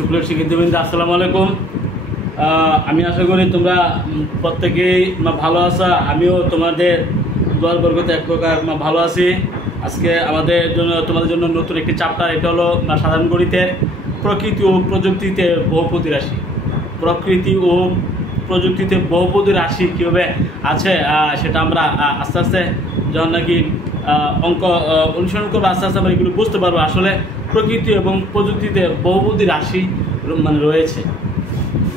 সুপ্রিয় শিক্ষার্থীবৃন্দ, আসসালামু আলাইকুম। আমি আশা করি তোমরা প্রত্যেকেই ভালো আছো। আমিও তোমাদের দোয়ার বরকতে এক প্রকার ভালো আছি। আজকে তোমাদের জন্য নতুন একটি চ্যাপ্টার, এটা হলো সাধারণ গণিতের প্রকৃতি ও প্রযুক্তিতে বহুপদী রাশি। প্রকৃতি ও প্রযুক্তিতে বহুপদী রাশি কীভাবে আছে সেটা আমরা আস্তে আস্তে যখন নাকি অঙ্ক অনুসরণ করবো, আস্তে আস্তে আমরা এগুলো বুঝতে পারবো আসলে প্রকৃতি এবং প্রযুক্তিতে বহুপদী রাশি রয়েছে।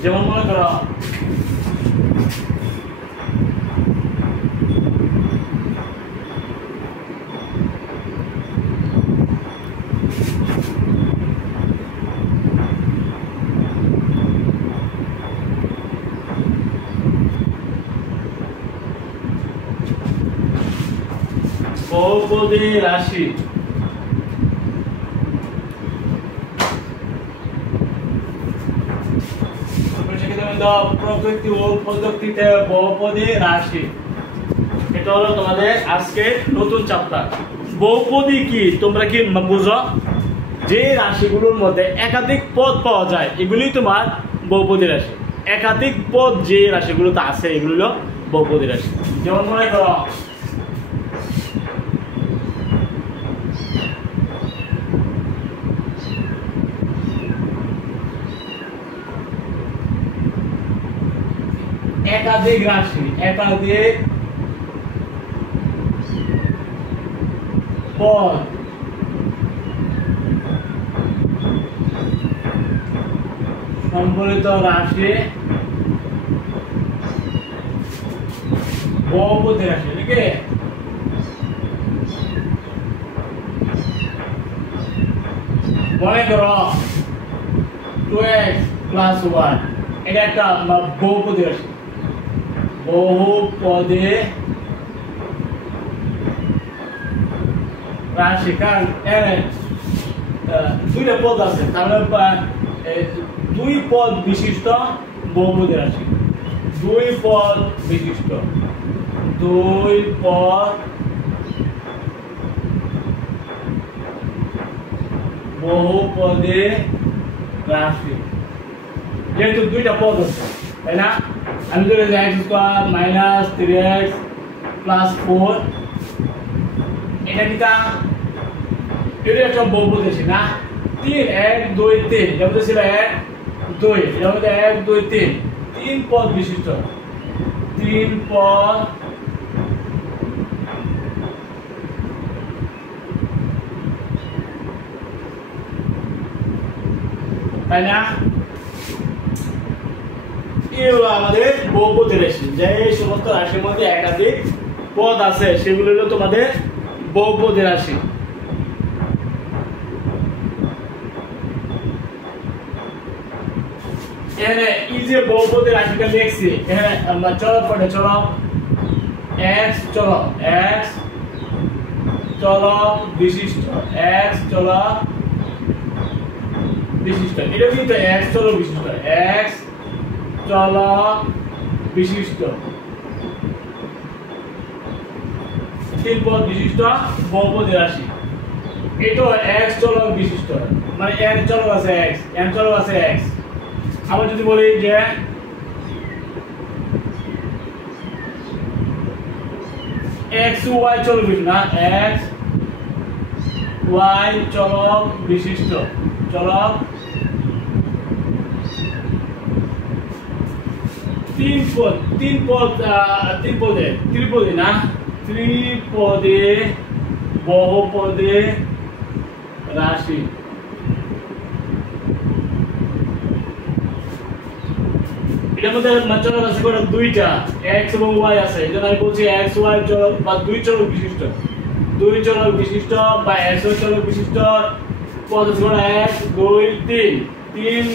যেমন মনে করো বহুপদী রাশি প্রকৃতি ও প্রযুক্তিতে বহুপদী রাশি, এটা হলো তোমাদের আজকে নতুন চ্যাপ্টার। বহুপদী কি তোমরা কি বুঝো? যে রাশিগুলোর মধ্যে একাধিক পদ পাওয়া যায় এগুলি তোমার বহুপদী রাশি। একাধিক পদ যে রাশিগুলোতে আছে এগুলো হলো বহুপদী রাশি। যেমন মনে করো একাধিক রাশি, একাধিক পদ সম্বলিত রাশি বহুপদী রাশি। ঠিক আছে, মনে করো 2x + 1 এটা একটা বহুপদী রাশি। বহুপদী রাশি কারণ দুইটা পদ আছে, তাহলে দুই পদ বিশিষ্ট বহুপদী রাশি। দুই পদ বিশিষ্ট, দুই পদ বহুপদী রাশি। যেহেতু দুইটা পদ আছে তাই না, আমি ধরে x² - 3x + 4 এটা কি তা এটা একটা বহুপদী রাশি না? 3 1 2 3 যেমন ছিল 1 2, যেমন 1 2 3 তিন পদ বিশিষ্ট, তিন পদ তাই না? এগুলো আমাদের বহুপদী রাশি। যে সমস্ত রাশির মধ্যে একাধিক পদ আছে সেগুলো হলো তোমাদের বহুপদী রাশি। এখানে এই যে বহুপদী রাশিটা লিখছি, এখানে আমরা চলক x চলক বিশিষ্ট, x চলক বিশিষ্ট, এটা কিন্তু x চলক বিশিষ্ট, x চলক বিশিষ্ট তিন পদ বিশিষ্ট বহুপদী রাশি। এটা x চলক বিশিষ্ট, মানে n চলক আছে x, n চলক আছে x। আবার যদি বলি যে x y চলক বিশিষ্ট না, x y চলক বিশিষ্ট, চলক ত্রিপদী না, ত্রিপদী বহুপদী রাশি। এটার মধ্যে চলক আছে করে দুইটা, x এবং y আছে। এই জন্য আমি বলছি x y চলক বা দুই চলক বিশিষ্ট, দুই চলক বিশিষ্ট বা x y চলক বিশিষ্ট পদ আছে করে 1 2 3 তিন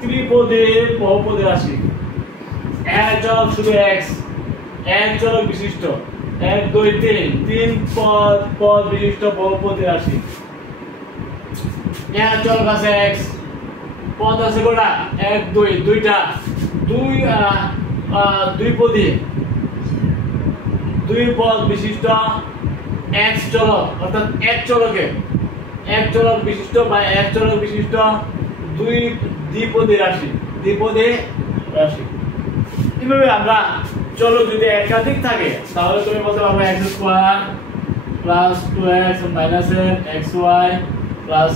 ত্রিপদী বহুপদী রাশি। এক চলক শুধু x, এক চলক বিশিষ্ট 1 2 3 তিন পদ বিশিষ্ট বহুপদী রাশি। এক চলক আছে x, পদ আছে কোটা 1 2 দুইটা, দুই পদী দুই পদ বিশিষ্ট x চলক, অর্থাৎ এক চলক বিশিষ্ট বা এক চলক বিশিষ্ট দুই দ্বিপদী রাশি, দ্বিপদী রাশি। এভাবে আমরা চলো যদি একাধিক থাকে তাহলে তুমি বলতে পারবে x square plus 2x minus xy plus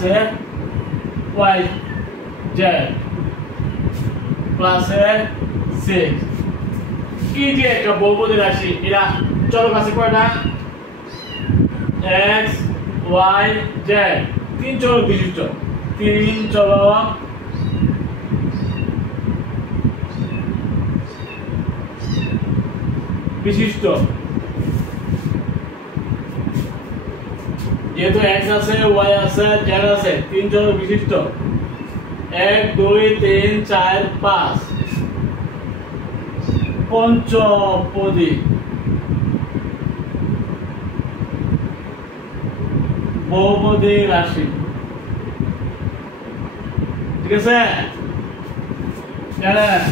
yz plus 6। এই যে একটা বহুপদী রাশি, এরা চলক আছে কয়টা? x y z, তিন চলক বিশিষ্ট, তিন চলক বিশিষ্ট। যেহেতু x আছে y আছে z আছে, তিন চলক বিশিষ্ট, 1 2 3 4 5 পঞ্চপদী বহুপদী রাশি। ঠিক আছে, জানেন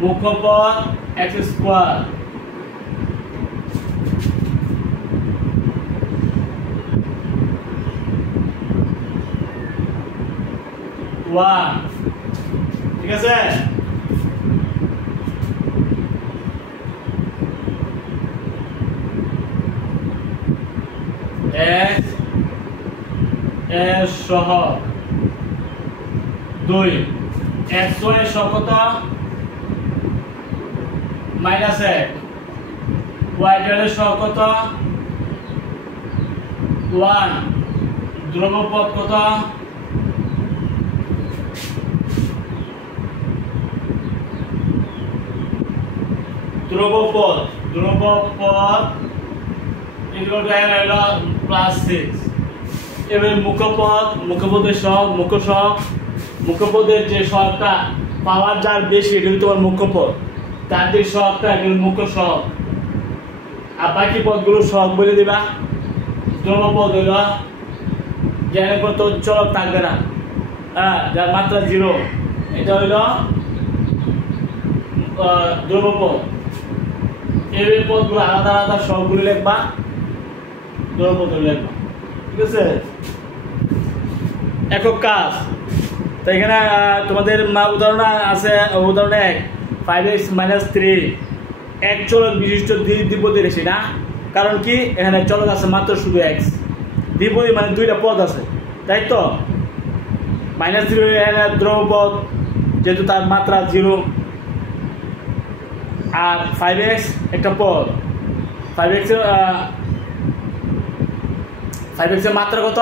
মুখ্যপদ x স্কয়ার ওয়ান। ঠিক আছে, x এর সহগ 2, xy এর সহগ কত? মাইনাস 1, y এর সহগ কত? 1, ধ্রুবপদ কত? ধ্রুবপদ প্লাস 6। এবার মুখ্যপদের সহগ, মুখ্যপদের যে সহগটা পাওয়ার যার বেশি এটা তোমার মুখ্যপদ, তার যে সহগটা এটা মুখ্য সহগ। আর বাকি পদগুলো সহগ বলে দিবা। ধ্রুবপদ হইল যার কত চলক থাকবে না, যার মাত্রা 0, এটা হইল ধ্রুবপদ। এই পদগুলো আলাদা আলাদা সবগুলো লিখবা, ধ্রুবপদ লিখবা। ঠিক আছে, একক কাজ। তো এখানে তোমাদের উদাহরণ আছে, উদাহরণ 1 5x - 3, এক চলক বিশিষ্ট দ্বিপদী রাশি না। কারণ কি, এখানে চলক আছে মাত্র শুধু x, দ্বিপদী মানে দুইটা পদ আছে, তাই তো। -3 এখানে ধ্রুবপদ, যেহেতু তার মাত্রা 0। আর 5x একটা পদ, 5x এর মাত্রা কত?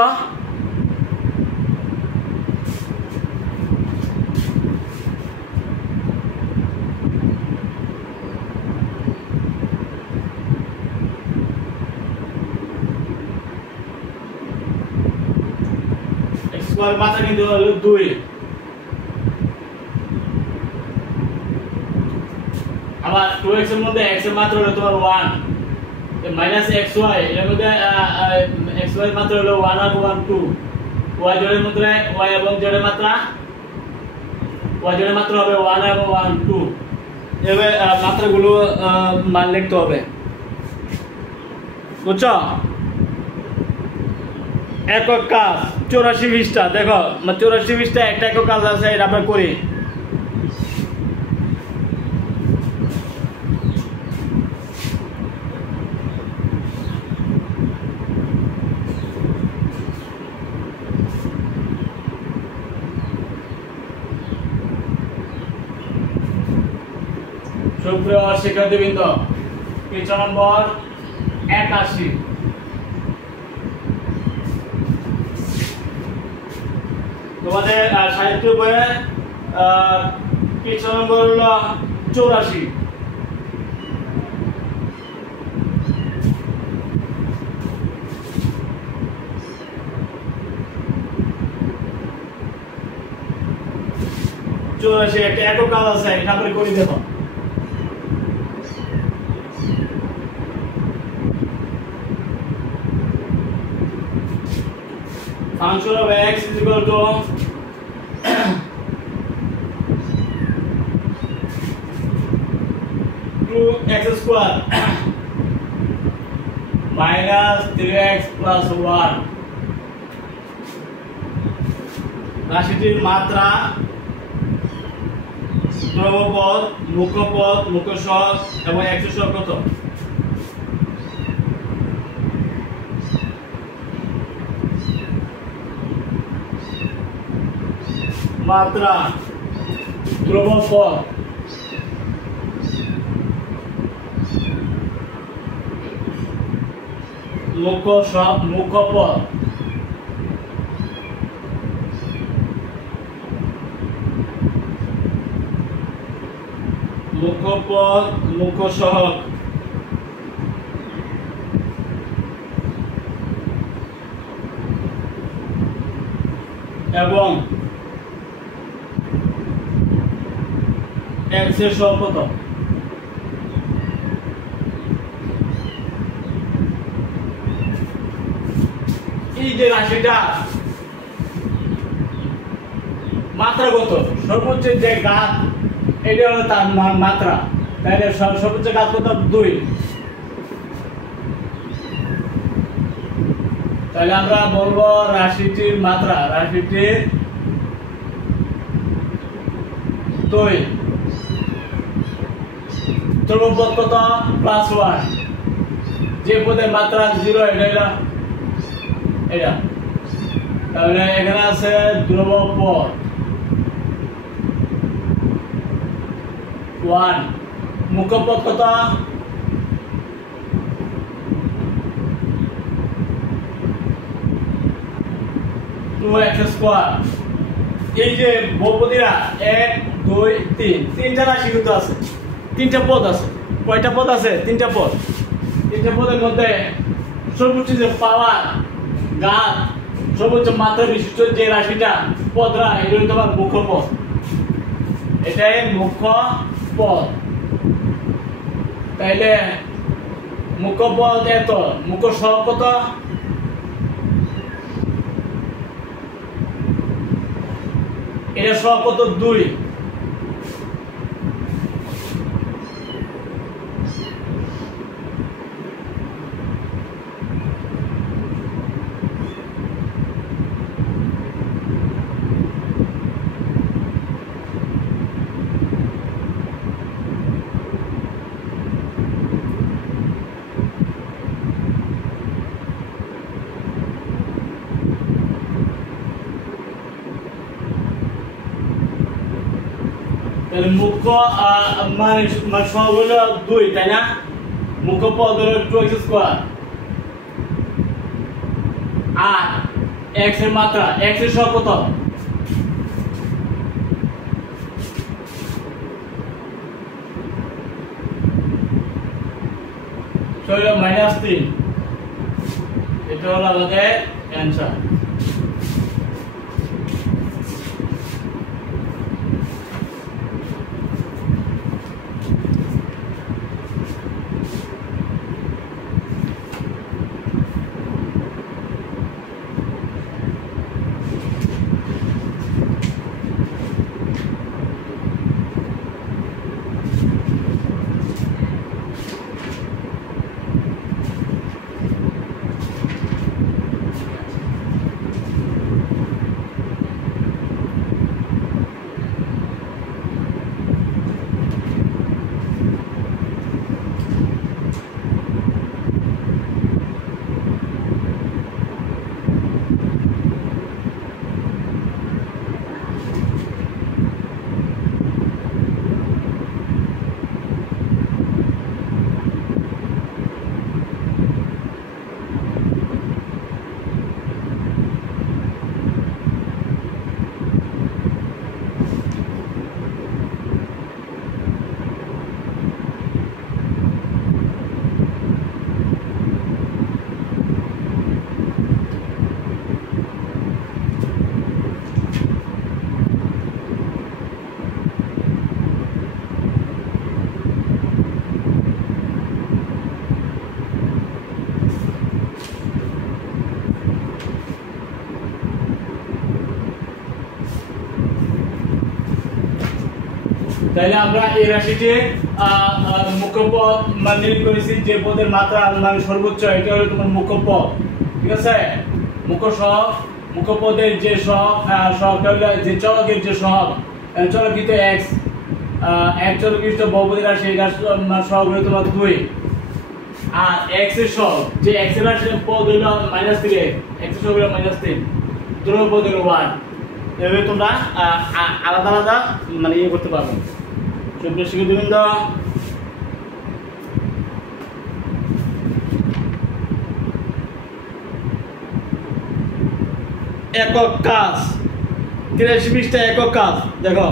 স্কয়ার মাত্রা কিন্তু হলো 2। আবার 2x এর মধ্যে x এর মাত্রা হলো তোমার 1, মাইনাস xy এর মধ্যে xy এর মাত্রা হলো 1 আর 1 2, y জোড়ের মধ্যে y এবং z এর মাত্রা, y জোড়ের মাত্রা হবে 1 এবং 1 2। এভাবে মাত্রাগুলো মান লিখতে হবে, বুঝছো? একক কাজ 84 পৃষ্ঠা। দেখো 84 পৃষ্ঠা একটা একক কাজ আছে, এটা আমরা করি। সুপ্রিয় শিক্ষার্থীবৃন্দ, পৃষ্ঠা নম্বর 81। তোমাদের সাহিত্য বইয়ে পৃষ্ঠা নম্বর হলো 84। একটা একক কাজ আছে, এটা আমরা করে দেব। function of x is equal to x square minus 3x plus 1 রাশিটির মাত্রা ধ্রুবপদ মুখ্যপদ মুখ্য সহগ এবং x এর সহগ কত মাত্রা ধ্রুবপদ মুখ্যপদ মুখ্যপদ মুখ্য সহগ এবং x এর সহগ কত এই যে রাশিটা মাত্রা কত সর্বোচ্চ যে ঘাত এটা হলো তার মাত্রা তাহলে সর্বোচ্চ ঘাত কত 2 তাহলে আমরা বলবো রাশিটির মাত্রা রাশিটির 2 ধ্রুবপদ কত প্লাস 1 যে পদের মাত্রা 0 এটা তাহলে এখানে আছে ধ্রুবপদ 1 মুখ্যপদ কত 2x স্কয়ার এই যে বহুপদীরা 1 2 3 তিনটা রাশি কিন্তু আছে তিনটা পদ আছে কয়টা পদ আছে তিনটা পদ তিনটা পদের মধ্যে সর্বোচ্চ যে পাওয়ার ঘাত সর্বোচ্চ মাত্রা বিশিষ্ট যে রাশিটা পদরা এটা তোমার মুখ্য পদ এটাই মুখ্য পদ তাইলে মুখ্য পদ এত মুখ্য সহগ কত এটা সহগ কত 2 তাহলে মুখ্য মানে সহগ হলো 2 তাই না মুখ্য পদ হলো 2x স্কয়ার আর x এর মাত্রা x এর সহগ কত তাহলে -3 এটা হলো আমাদের অ্যানসার তাহলে আমরা এই রাশিটি মুখ্য পদ মানে করেছি যে পদের মাত্রা মানে সর্বোচ্চ এটা হলো তোমার মুখ্য পদ, ঠিক আছে। মুখ্য পদের যে সহগটা হলো যে চলকের যে চলকিত x এক চলকিত বহুপদী রাশি এটা সহগ হলো তোমার 2 আর x এর সহগ যে x এর রাশির পদ হলো -3 x এর সহগ হলো -3 ধ্রুব পদ হলো 1। এভাবে তোমরা আলাদা আলাদা মানে ইয়ে করতে পারবে। সুপ্রিয় শিক্ষার্থীবৃন্দ, একক কাজ 83 পৃষ্ঠা একক কাজ দেখো।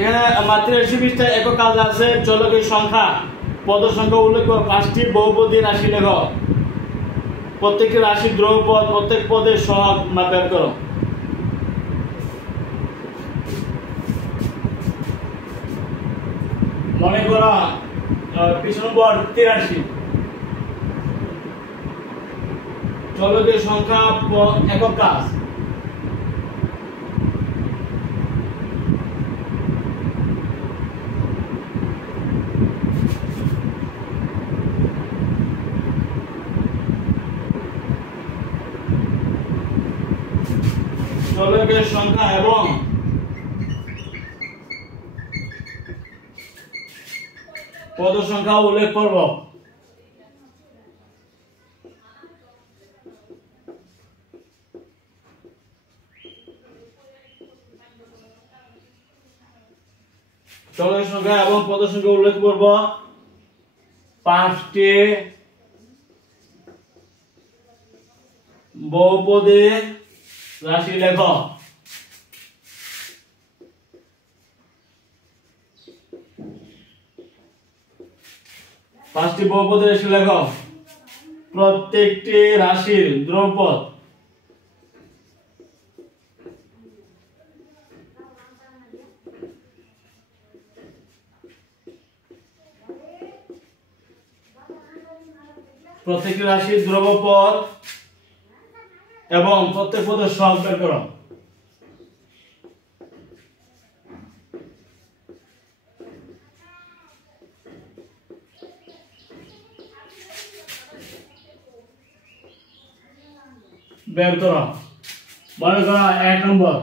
এখানে মাত্র 80 পৃষ্ঠা একক কাজ আছে। চলকের সংখ্যা পদ সংখ্যা উল্লেখ করো, 5টি বহুপদী রাশি লেখো, প্রত্যেকটি রাশির ধ্রুবপদ, প্রত্যেক পদের সহগ বের করো। মনে করো পৃষ্ঠা নম্বর 83 চলকের সংখ্যা একক কাজ। চলকের সংখ্যা এবং পদ সংখ্যা উল্লেখ করব। চলকের সংখ্যা এবং পদ সংখ্যা উল্লেখ করব। 5টি বহুপদী রাশি লেখো। পাঁচটি বহুপদী রাশি লেখো, প্রত্যেকটি রাশির ধ্রুবপদ এবং প্রত্যেক পদের সহগ বের করো। বের করো। মনে করো 1 নম্বর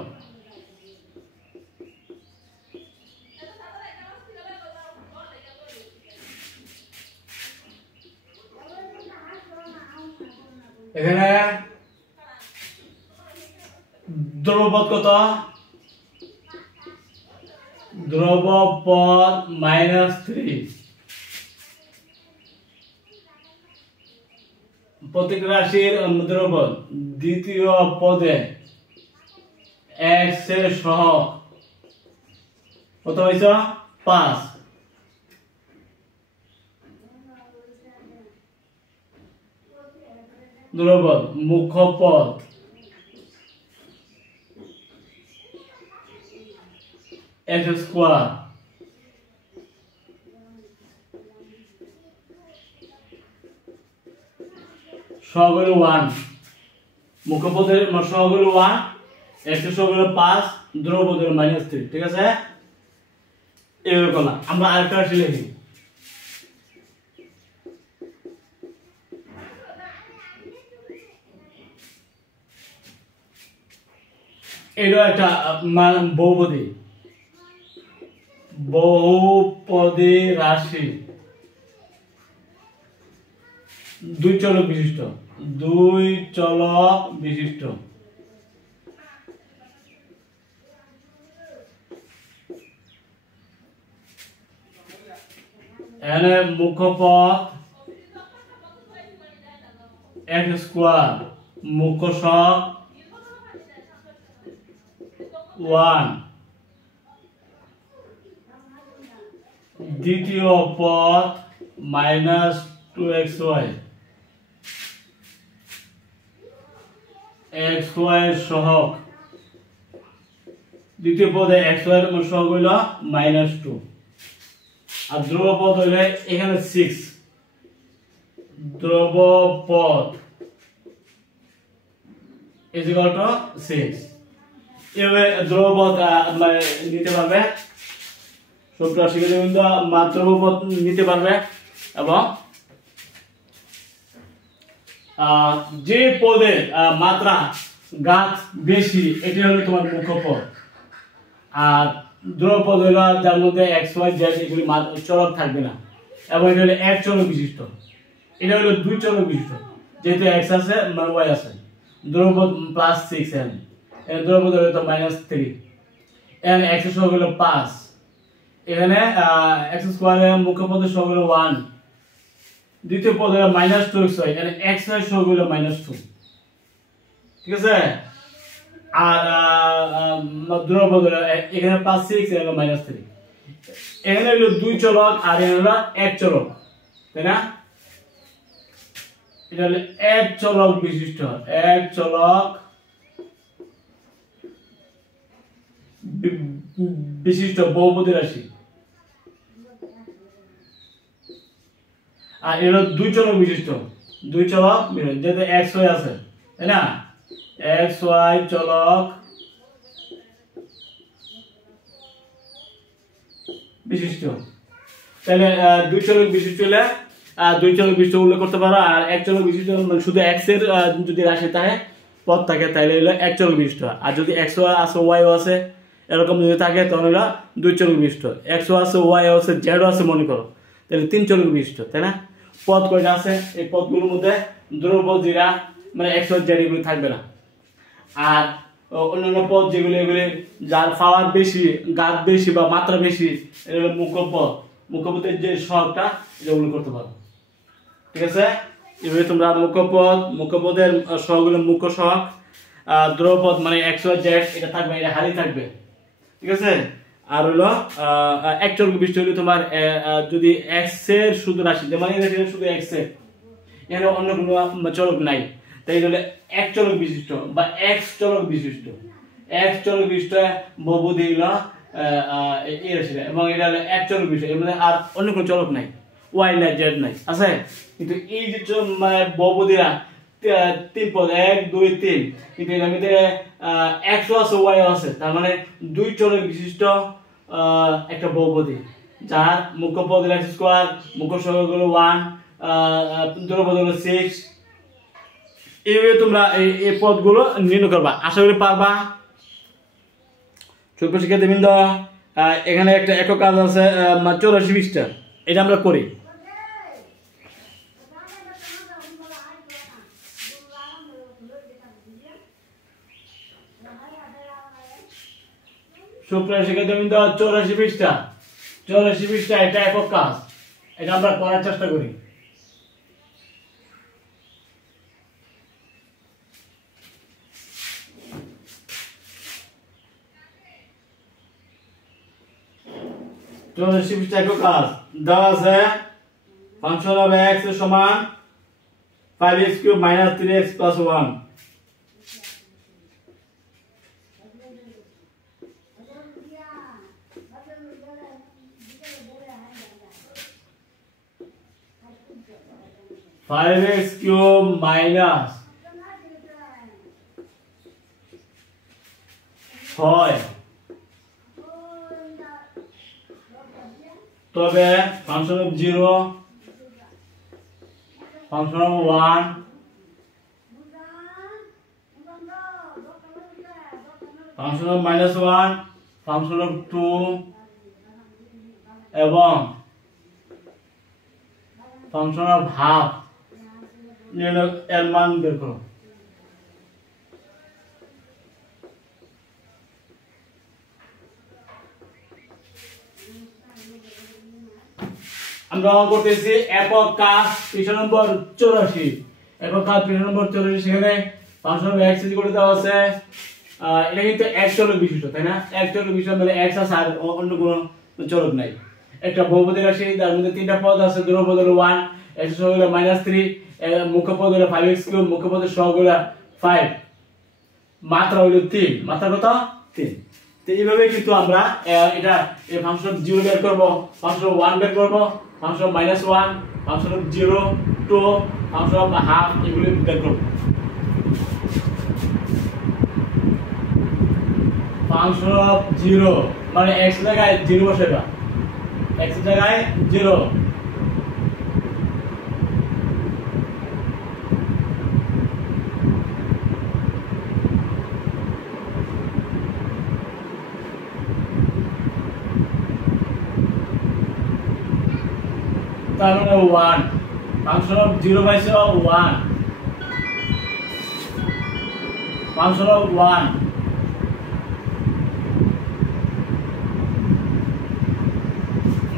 এখানে ধ্রুবপদ কত? ধ্রুবপদ -3। প্রত্যেক রাশির ধ্রুবপদ দ্বিতীয় পদে x এর সহগ কত হইছে? 5। ধ্রুবপদ মুখ্য পদ x স্কয়ার সহগ হলো 1। মুখ্য পদের সহগ হলো 1, x এর সহগ হলো 5, ধ্রুবপদ হলো -3। ঠিক আছে, এরকম না। আমরা আরেকটা রাশি লিখি। এটা একটা বহুপদী রাশি 2 চলক বিশিষ্ট। এখানে মুখ্য পদ x স্কয়ার, মুখ্য সহগ 1, দ্বিতীয় পদ -2xy এক্স ওয়াই এর সহগ, দ্বিতীয় পদে এক্স ওয়াই এর সহগ হইল -2, আর ধ্রুবপদ হইলে এখানে 6, ধ্রুবপদ is equal to 6। এভাবে ধ্রুবপদ নিতে পারবে, সুপ্রিয় শিক্ষার্থীবৃন্দ ধ্রুবপদ নিতে পারবে, এবং যে পদের মাত্রা ঘাত বেশি এটি হলো তোমার মুখ্য পদ, আর ধ্রুবপদ হলো যার মধ্যে এক্স ওয়াই জেড এগুলি চলক থাকবে না, এবং এটা হলো এক চলক বিশিষ্ট, এটা হলো দুই চলক বিশিষ্ট, যেহেতু এক্স আছে ওয়াই আছে। ধ্রুবপদ +6 n, ধ্রুবপদ হলো তো -3 n, x এর সহগ হলো 5, এখানে x স্কয়ারের মুখ্য পদের সহগ হলো 1, দ্বিতীয় পদ হলো -2xy, এখানে x এর সহগ হলো -2, ঠিক আছে। আর ধ্রুবপদ হলো এখানে +6, এখানে -3, এখানে হলো দুই চলক আর এখানে হলো এক চলক, তাই না? এটা হলো এক চলক বিশিষ্ট, এক চলক বিশিষ্ট বহুপদী রাশি, আর এর দুই চলক বিশিষ্ট, দুই চলক যেহেতু এক্স ওয়াই আছে, তাই না? এক্স ওয়াই চলক বিশিষ্ট, তাহলে দুই চলক বিশিষ্ট হলে দুই চলক বিশিষ্ট উল্লেখ করতে পারো, আর এক চলক বিশিষ্ট শুধু এক্স এর যদি রাশি থাকে পদ থাকে তাহলে হলো এক চলক বিশিষ্ট, আর যদি এক্স আছে ওয়াই আছে এরকম যদি থাকে তখন হলো দুই চলক বিশিষ্ট, এক্স আছে ওয়াই আছে জেড আছে মনে করো, তাহলে তিন চলক বিশিষ্ট, তাই না? পদ কয়টা আছে? এই পদগুলোর মধ্যে ধ্রুবপদ যেটা মানে এক্স ওয়াই জেড এগুলো থাকবে না, আর অন্যান্য পদ যেগুলো এগুলি যার পাওয়ার বেশি, ঘাত বেশি বা মাত্রা বেশি, এগুলো মুখ্য পদ, মুখ্য পদের যে সহগটা এটা উল্লেখ করতে পারো, ঠিক আছে। এভাবে তোমরা মুখ্য পদের সহগ হলো মুখ্য সহগ, ধ্রুবপদ মানে এক্স ওয়াই জেড এটা থাকবে, এটা হারি থাকবে, ঠিক আছে। আর হলো এক চলক বিশিষ্ট হলো তোমার যদি এক্স এর শুধু রাশি, যেমন এখানে শুধু এক্স এর, এখানে অন্য কোনো চলক নাই, তাই হলো এক চলক বিশিষ্ট বা এক্স চলক বিশিষ্ট, এক্স চলক বিশিষ্ট বহুপদী হলো এই রাশিটা, এবং এটা হলো এক চলক বিশিষ্ট, এর মধ্যে আর অন্য কোনো চলক নাই, ওয়াই নাই জেড নাই আছে। কিন্তু এই যে বহুপদীরা তিন পদ 1 2 3, কিন্তু এর মধ্যে এক্স আছে ওয়াই আছে, তার মানে দুই চলক বিশিষ্ট একটা বহুপদী, যার মুখ্য পদ হলো x স্কয়ার, মুখ্য সহগ হলো 1, ধ্রুবপদ হলো 6। এইভাবে তোমরা এই পদগুলো নির্ণয় করবা, আশা করি পারবা। ছোট শিক্ষার্থীবৃন্দ, এখানে একটা একক কাজ আছে 84 পৃষ্ঠা, এটা আমরা করি। সুপ্রিয় শিক্ষার্থীবৃন্দ, 84 পৃষ্ঠা এটা একক কাজ, এটা আমরা করার চেষ্টা করি। পৃষ্ঠা একক কাজ দেওয়া আছে, ফাংশন অফ x এর সমান 5x³ - 3x + 1, -6, তবে function of 0, function of 1, function of -1, function of 2 এবং ফাংশন অফ হাফ এর মান বের করো। আমরা করতেছি একক কাজ পৃষ্ঠা নম্বর 84, একক কাজ পৃষ্ঠা নম্বর 84, সেখানে ফাংশন অফ x ইকুয়াল দেওয়া আছে, এটা কিন্তু এক চলক বিশিষ্ট, তাই না? এক চলক বিশিষ্ট মানে x আছে আর অন্য কোনো চলক নাই, একটা বহুপদী রাশি, তার মধ্যে তিনটা পদ আছে, ধ্রুবপদ হলো 1, x এর সহগ হলো -3, মুখ্য পদ হলো 5x³, মুখ্য পদের সহগ হলো 5, মাত্রা হইল 3, মাত্রা কত 3। তো এইভাবে কিন্তু আমরা এটা এই ফাংশন অফ 0 বের করব, ফাংশন অফ 1 বের করব, function of -1, function of 0, 2, function of half, এগুলো বের করব। ফাংশন অফ 0 মানে x এর জায়গায় 0 বসাইবা, x এর জায়গায় 0, তার মানে 1, ফাংশন অফ 0 পাইছো 1, ফাংশন অফ 1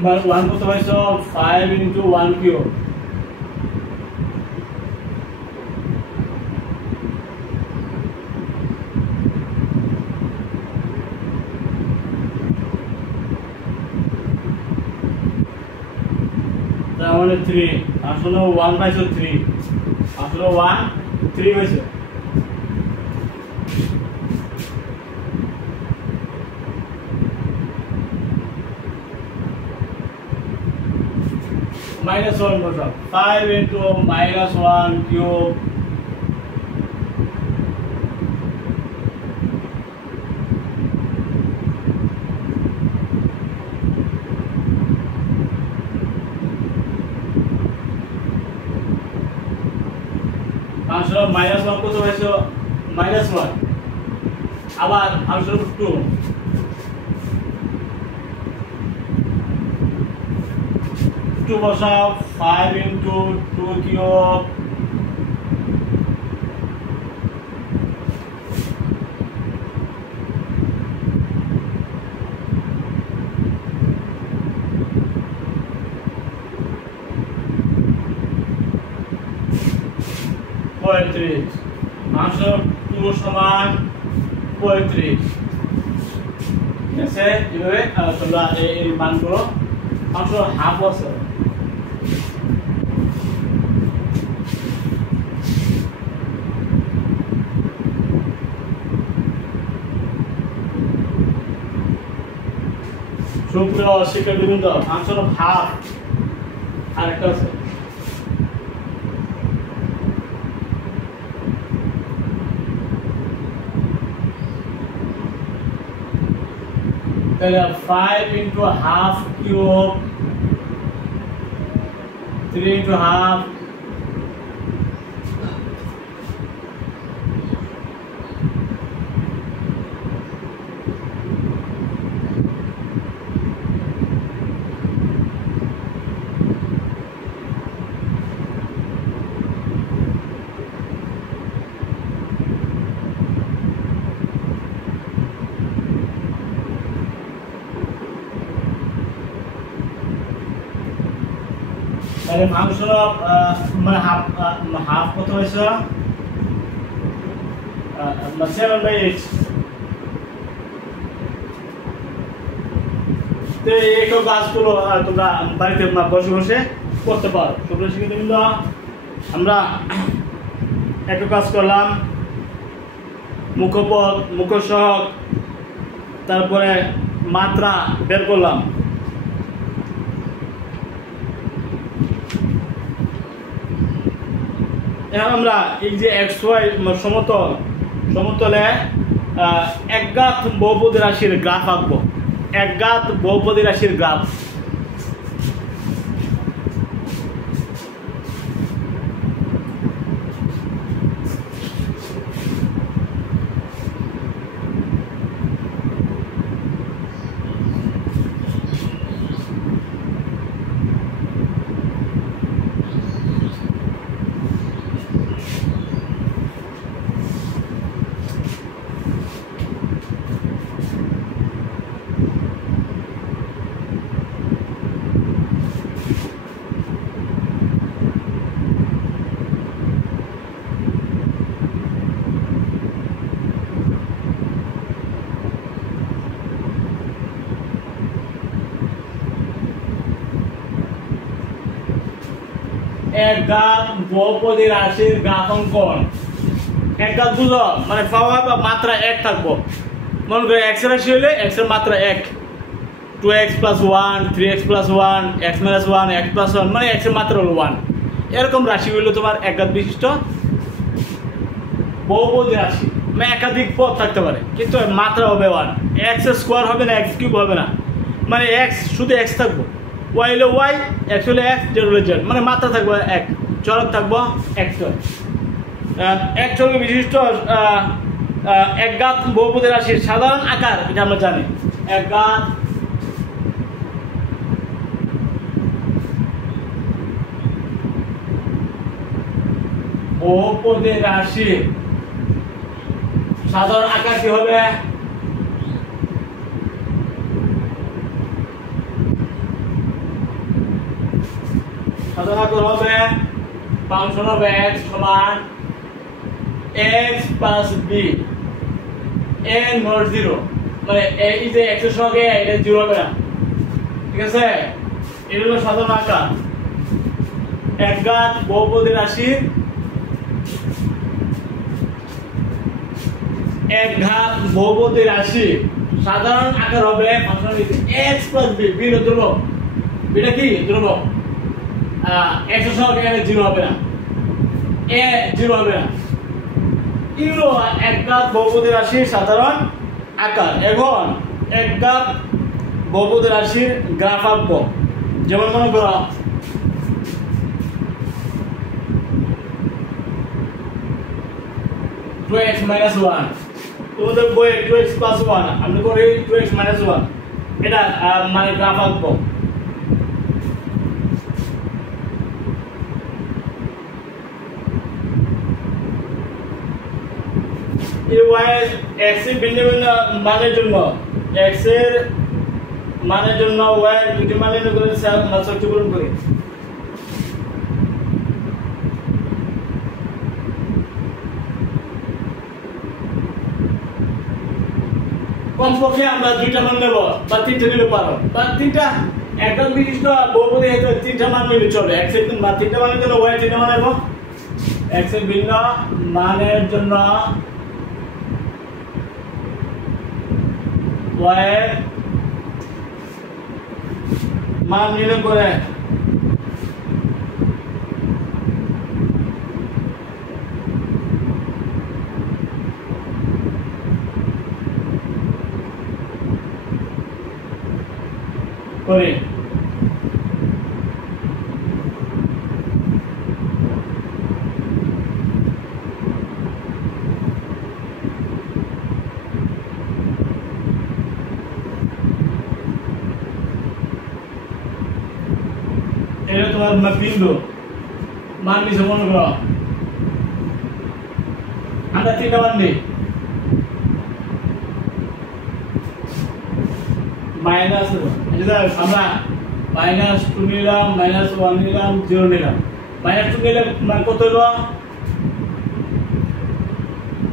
মানে 1 কত পাইছো 5 * 1 কিউব, তার মানে 3, ফাংশন অফ 1 পাইছো 3, ফাংশন অফ 1 3 পাইছো। -1 বসাও, 5 * -1 কিউব, ফাংশন অফ -1 কত পাইছো -1, আবার ফাংশন অফ 2, 2 বসাও, 5 * 2 কিউব, -35, ফাংশন অফ 2 সমান 35। ঠিক আছে, এভাবে তোমরা এই মানগুলো ফাংশন অফ হাফ আছে, সুপ্রিয় শিক্ষার্থীবৃন্দ, ফাংশন অফ হাফ আরেকটা আছে, তাহলে 5 * হাফ কিউব, 3 * হাফ, তাহলে ফাংশন অফ মানে হাফ কত হয়েছে 7/8। তো এই কাজগুলো তোমরা বাড়িতে বসে বসে করতে পারো। সুপ্রিয় শিক্ষার্থীবৃন্দ, আমরা একটা কাজ করলাম, মুখপদ, মুখসহগ, তারপরে মাত্রা বের করলাম। এখন আমরা এই যে XY সমতলে একঘাত বহুপদী রাশির গ্রাফ আঁকবো, একঘাত বহুপদী রাশির গ্রাফ। একঘাত বহুপদী রাশির গ্রাফ অঙ্কন। এক ঘাত বুঝো মানে পাওয়ার বা মাত্রা এক থাকবো। মনে করে এক্স এর রাশি হলে এক্স এর মাত্রা এক, 2x + 1, 3x + 1, x - 1, x + 1 মানে x এর মাত্রা হলো 1। এরকম রাশি হইলো তোমার এক ঘাত বিশিষ্ট বহুপদী রাশি। মানে একাধিক পদ থাকতে পারে কিন্তু মাত্রা হবে 1, x স্কোয়ার হবে না, x কিউব হবে না, মানে x শুধু x থাকবো, y হলো y, x হলো x, z হলো z, মানে মাত্রা থাকবো এক, চলক থাকবো x। এক চলক বিশিষ্ট এক ঘাত বহুপদী রাশির সাধারণ আকার এটা আমরা জানি। এক ঘাত বহুপদী রাশির সাধারণ আকার কি হবে? সাধারণ আকার হবে ফাংশন হবে x সমান x + b n নট 0, মানে এই যে x এর সঙ্গে এটা 0 হবে না, ঠিক আছে? এটা হলো সাধারণ আকার এক ঘাত বহুপদী রাশির এক ঘাত বহুপদী রাশি সাধারণ আকার হবে ফাংশন x + b, b হলো ধ্রুবক, এটা কি ধ্রুবক, x এর সঙ্গে এখানে 0 হবে না, a 0 হবে না, এগুলো এক ঘাত বহুপদী রাশির সাধারণ আকার। এখন এক ঘাত বহুপদী রাশির গ্রাফ আঁকবো। যেমন মনে করো x - 1, তোমাদের বইয়ে 2x + 1 আমরা করি 2x - 1, এটা মানে গ্রাফ আঁকবো। এই y x এর ভিন্ন ভিন্ন মানের জন্য x এর মানের জন্য y এর দুটি মান নির্ণয় করে মাত্রাটি পূরণ করি। কমপক্ষে আমরা দুইটা মান নেব বা তিনটা নিলে পারো, বা তিনটা একদম বিশিষ্ট বহুপদী হয়তো তিনটা মান নিলে চলে। x এর মান তিনটা মানের জন্য y তিনটা মান নেব, x এর ভিন্ন মানের জন্য y এর মান নির্ণয় করে করে এটা তোমার বিন্দু মান নিচে মনে করো আমরা তিনটা মান নিই, মাইনাস আমরা -2 নিলাম, -1 নিলাম, 0 নিলাম। -2 নিলে মান কত হলো?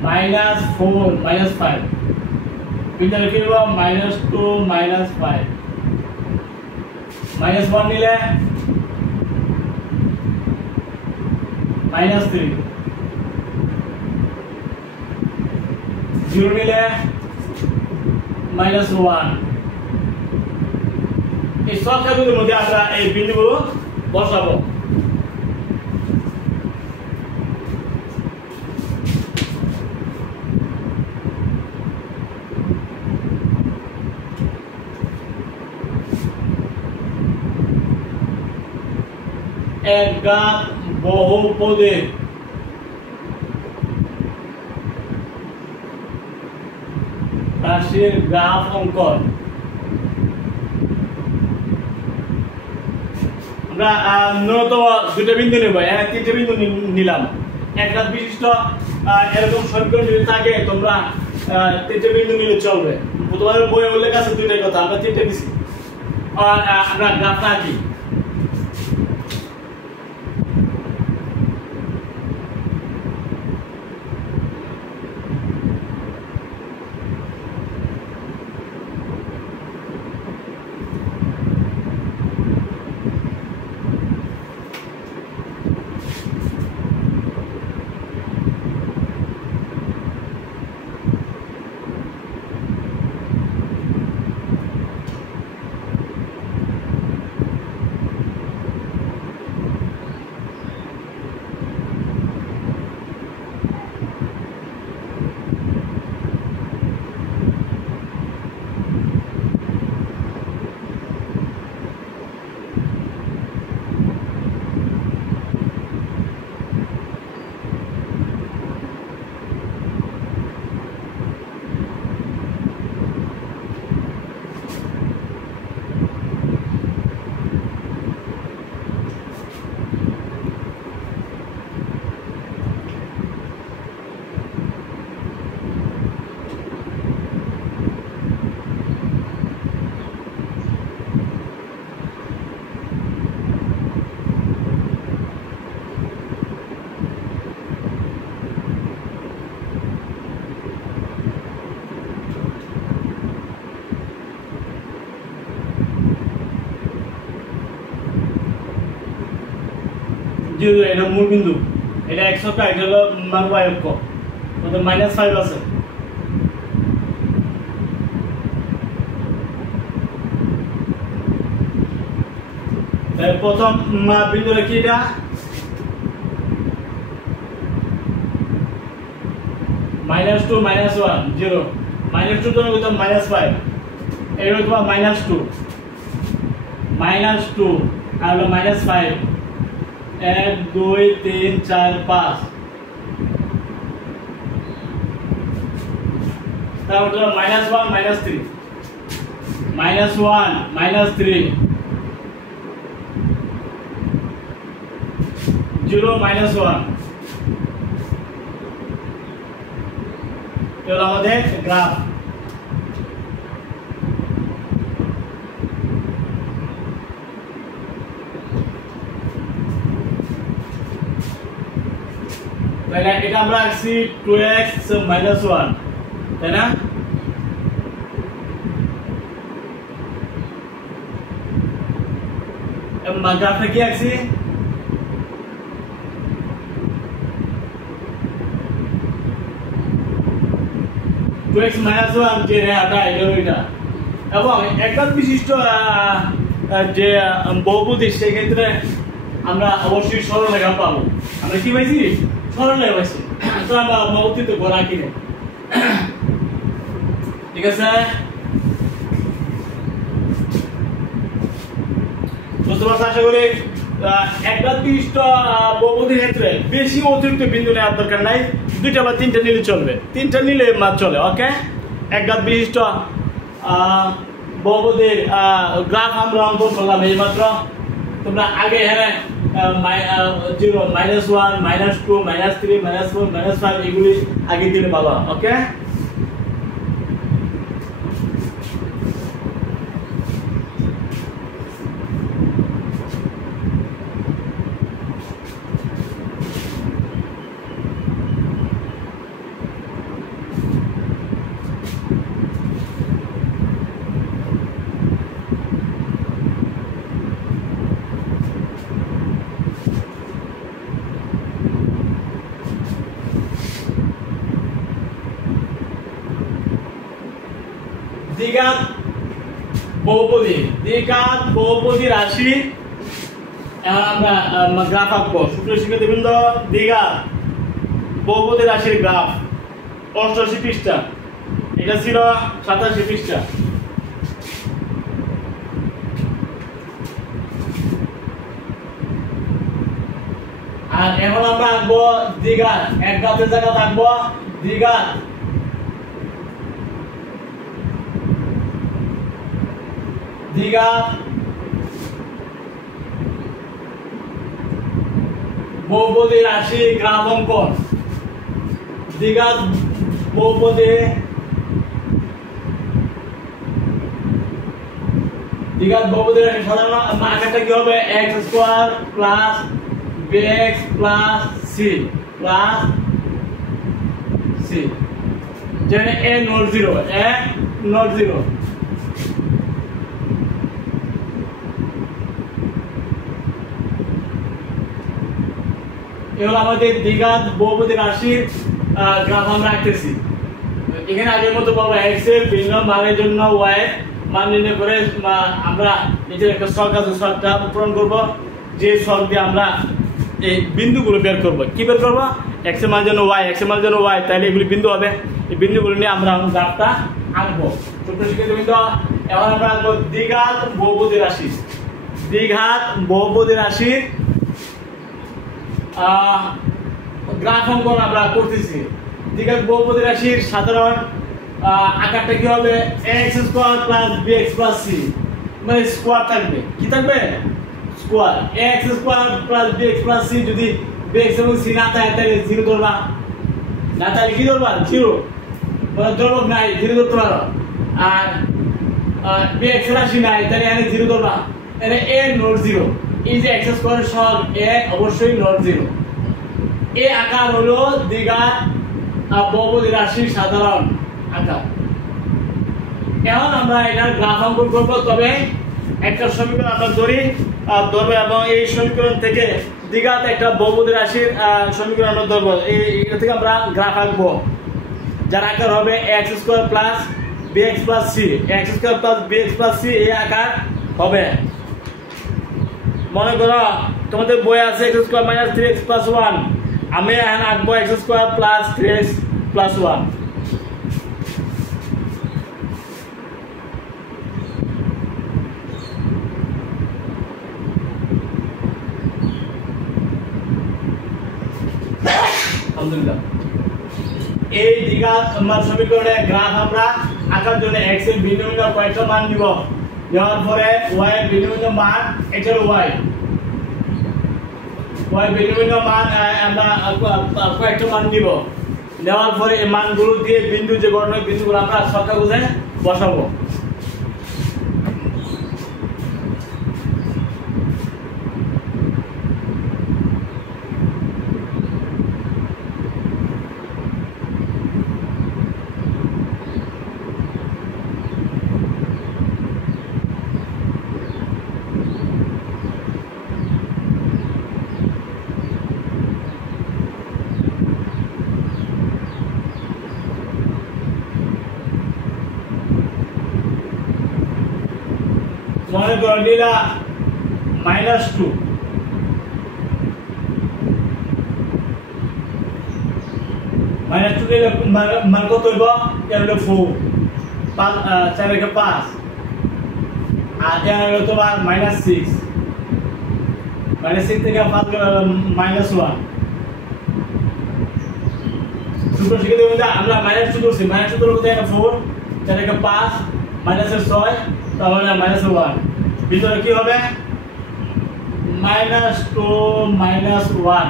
-4 -5, ভিতরে কি হলো? -2 -5। -1 নিলে -3, 0 নিলে -1। এই সংখ্যাগুলোর মধ্যে আমরা এই বিন্দুগুলো বসাবো। এক ঘাত বহুপদী রাশির গ্রাফ অঙ্কন। আমরা ন্যূনতম দুটো বিন্দু নেব, এখানে তিনটে বিন্দু নিলাম। এক ঘাত বিশিষ্ট এরকম সমীকরণ যদি থাকে তোমরা তিনটে বিন্দু নিলে চলবে। তোমাদের বইয়ে উল্লেখ আছে দুইটাই কথা, আমরা তিনটে দিছি। আর আমরা গ্রাফটা আঁকি। 0 এটা মূল বিন্দু, এটা x অক্ষ, এটা হলো y অক্ষ, ওদের -5 আছে। তাহলে প্রথম বিন্দুটা কি, এটা -2 -1 0 -2 তো হলো -5, এটা হলো তোমার -2 আর হলো -5 1 2 3 4 5, তারপর তো -1 -3 -1 -3 0 -1, এটা হলো আমাদের গ্রাফ। তাহলে এটা আমরা রাখছি 2x -1, তাই না? এবং গ্রাফটা কি রাখছি, x -1 যে রেখাটা এটা ওইটা, এবং একটা বিশিষ্ট যে বহুপদী সেই ক্ষেত্রে আমরা অবশ্যই সরলরেখা পাবো। আমরা কি পাইছি, সরলরেখা পাইছি, তো আমরা অতিরিক্ত গোলা কিনে, ঠিক আছে? বুঝতে পারছো আশা করি। একটা বিশিষ্ট বহুপদীর ক্ষেত্রে বেশি অতিরিক্ত বিন্দু নেওয়ার দরকার নাই, 2টা বা 3টা নিলে চলবে, 3টা নিলে চলে, ওকে? একটা বিশিষ্ট বহুপদীর গ্রাফ আমরা অঙ্কন করলাম এইমাত্র। তোমরা আগে এখানে 0 -1 -2 -3 -4 -5 এগুলি আগে দিলে ভালো, ওকে? দ্বিঘাত বহুপদী রাশি, এখন আমরা গ্রাফ আঁকবো। সুপ্রিয় শিক্ষার্থীবৃন্দ, দ্বিঘাত বহুপদী রাশির গ্রাফ 88 পৃষ্ঠা, এটা ছিল 87 পৃষ্ঠা। আর এখন আমরা আঁকবো দ্বিঘাত, এক ঘাতের জায়গা থাকবো দ্বিঘাত বহুপদী রাশি গ্রাফ অঙ্কন। দ্বিঘাত বহুপদী রাশি সাধারণ আকারটা কি হবে, x² plus bx plus c plus c, যেখানে a নট 0 এগুলো আমাদের দ্বিঘাত বহুপদী রাশির গ্রাফ আমরা আঁকতেছি। এখানে আগের মতো পাবো x এর ভিন্ন মানের জন্য y মান নির্ণয় করে আমরা নিজের একটা ছক আছে, ছকটা পূরণ করব, যে ছক দিয়ে আমরা এই বিন্দুগুলো বের করব। কি বের করব, x এর মান জন্য y, x এর মান জন্য y, তাহলে এগুলি বিন্দু হবে। এই বিন্দুগুলো নিয়ে আমরা গ্রাফটা আঁকবো। ছোট্ট শিক্ষার্থীবৃন্দ, এখন আমরা আঁকবো দ্বিঘাত বহুপদী রাশির গ্রাফ অঙ্কন আমরা করতেছি। দ্বিঘাত বহুপদী রাশির সাধারণ আকারটা কি হবে, x² plus bx plus c, মানে স্কয়ার থাকবে। কি থাকবে, square. x² plus bx plus c, যদি bx এবং c না থাকে তাহলে 0 ধরবা, না তাহলে কি ধরবা, 0 মানে ধরব নাই, 0 ধরতে পারো। আর bx রাশি নাই তাহলে এখানে 0 ধরবা, এখানে a নট 0, এই যে x² এর সহগ a অবশ্যই নট 0। এই আকার হলো দ্বিঘাত বহুপদী রাশির সাধারণ আকার। এখন আমরা এটার গ্রাফ অঙ্কন করব, তবে একটা সমীকরণ আমরা ধরবো এবং এই সমীকরণ থেকে দ্বিঘাত একটা বহুপদী রাশির সমীকরণ ধরব। এটা থেকে আমরা গ্রাফ আঁকবো, যার আকার হবে x square plus bx plus c, x square plus bx plus c এই আকার হবে। মনে করো তোমাদের বই আছে x square minus 3x plus 1, আমি এখন আঁকবো x square plus 3x plus 1। আলহামদুলিল্লাহ, এই দ্বিঘাত সমীকরণের গ্রাফ আমরা আঁকার জন্য x এর ভিন্ন ভিন্ন কয়েকটা মান নিব, নেওয়ার পরে y এর ভিন্ন ভিন্ন মান, এটা হলো y ভিন্ন ভিন্ন মান আমরা কয়েকটা মান নিব, নেওয়ার পরে এই মানগুলো দিয়ে বিন্দু যে গঠনের বিন্দুগুলো আমরা সংখ্যা বুঝে বসাবো। মনে করো নিলা -2, -2 নিলে মান কত হইব? এটা হলো 4, 4 × 5, আর এটা হলো তোমার -6, -6 থেকে 5 গেল -1। সূত্র শিখে দেব, আমরা -2 করছি, -2 করতে এটা 4, 4 × 5 -6, তাহলে -1, ভিতরে কি হবে? -2 -1,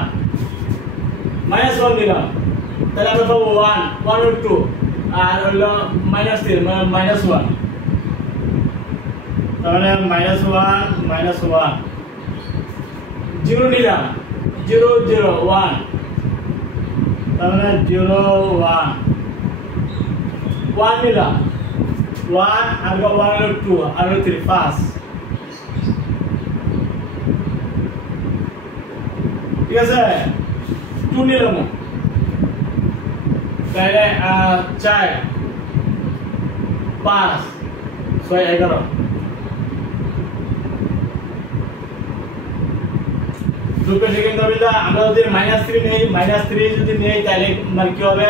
-1 দিলাম, তাহলে আমরা পাবো 1 আর 2, আর হলো -3 -1, তাহলে -1 0 নিলাম, 0 0 1, তাহলে 0 1 1 নিলাম, 1 আর 1 হলো 2 আর 3 5, ঠিক আছে। 2 নিলাম, তাহলে 4 5 6 11, দুটো সেকেন্ড হবে। আমরা যদি -3 নেই, -3 যদি নেই তাহলে মানে কি হবে?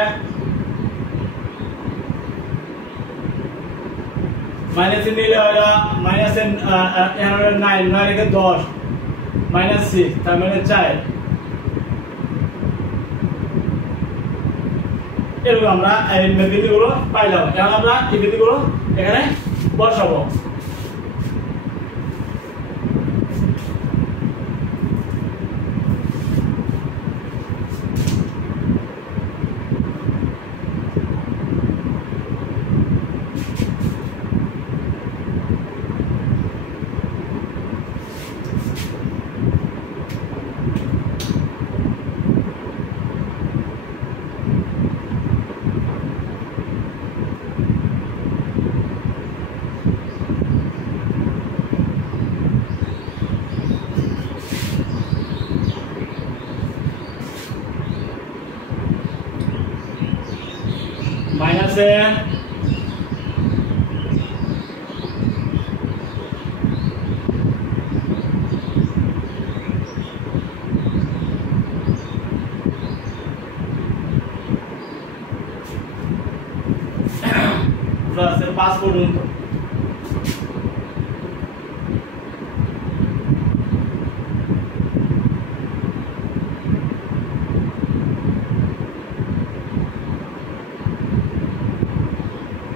-3 নিলে হলো -9 9 রেখে 10 -6, তার মানে 4। এরকম আমরা এই বিন্দুগুলো পাইলাম। এখন আমরা এই বিন্দুগুলো এখানে বসাবো। মাইনাসে প্লাসের 5 পর্যন্ত।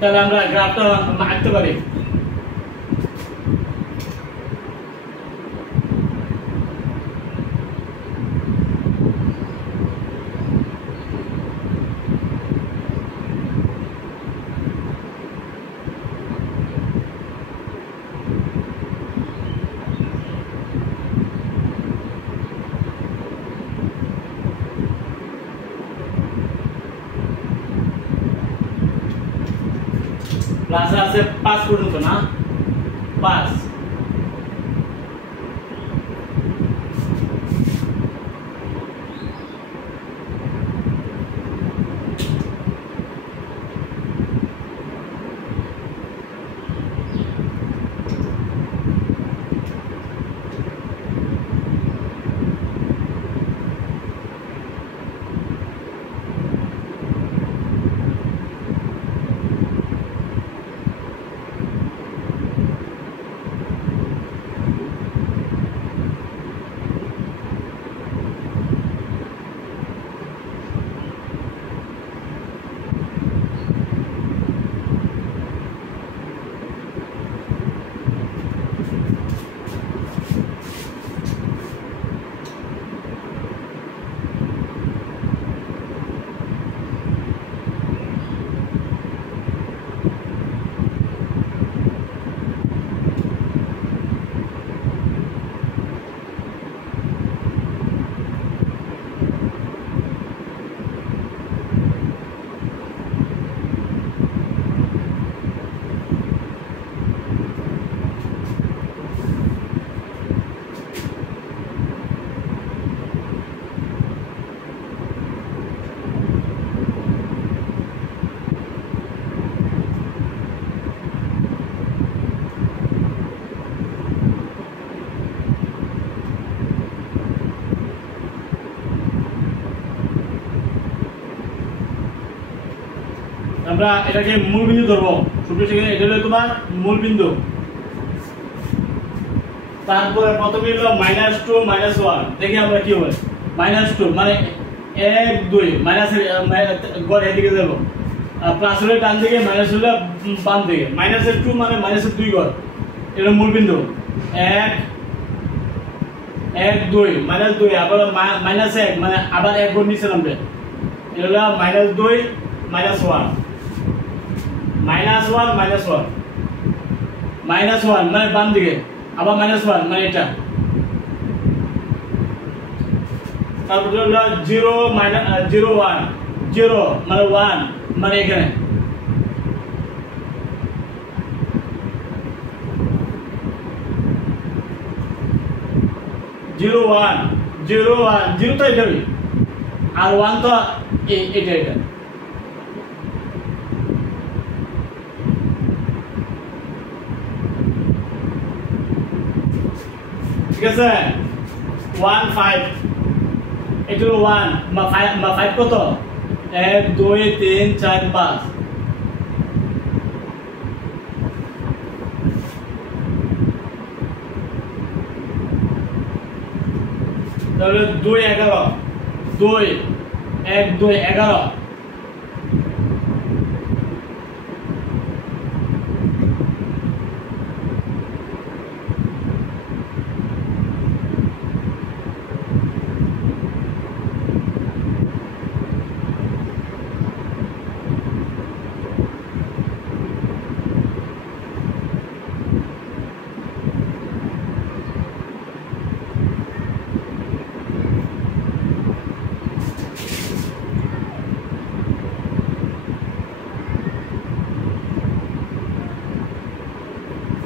তাহলে আমরা গ্রাফটা আঁকতে পারি। ক্লাসে আছে 5 পর্যন্ত না, 5 আমরা এটাকে মূলবিন্দু ধরবো। সুপ্রিয় শিক্ষার্থী, এটা হলো তোমার মূলবিন্দু। তারপরে প্রথমে হলো -2 -1, দেখি আমরা কি হবে। -2 মানে 1 2 মাইনাসের গড় এদিকে যাব, প্লাস হলে ডান দিকে, মাইনাস হলে বাম দিকে। -2 মানে -2 গড়, এটা মূলবিন্দু। 1 1 2 -2, আবার -1 মানে আবার 1 গড় নিচে নামবে, এটা হলো -2 -1 -1 -1 মানে বাম দিকে, আবার -1 মানে এটা। তারপর হলো 0 0 1 0 মানে 1 মানে এখানে। জিরো ওয়ান জিরো তো এটাই, আর 1 তো এটা। ঠিক আছে, 1 5, এটা হলো 1 বা 5 কত, 1 2 3 4 5। তাহলে 2 11, 2 1 2 11।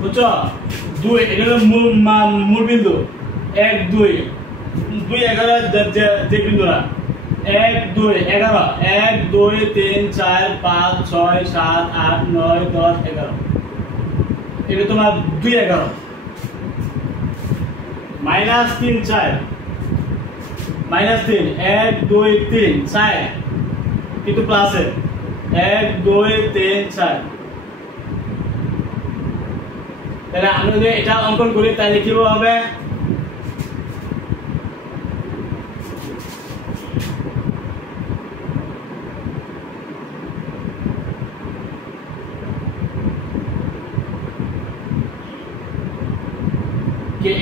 বুঝছো, 2 এটা হলো মূলবিন্দু। 1 2 2 11 যে বিন্দুরা, 1 2 11, 1 2 3 4 5 6 7 8 9 10 11, এটা তোমার 2 11। -3 4 -3 1 2 3 4 কিন্তু প্লাসে 1 2 3 4। তাহলে আমরা যদি এটা অঙ্কন করি তাহলে কি হবে,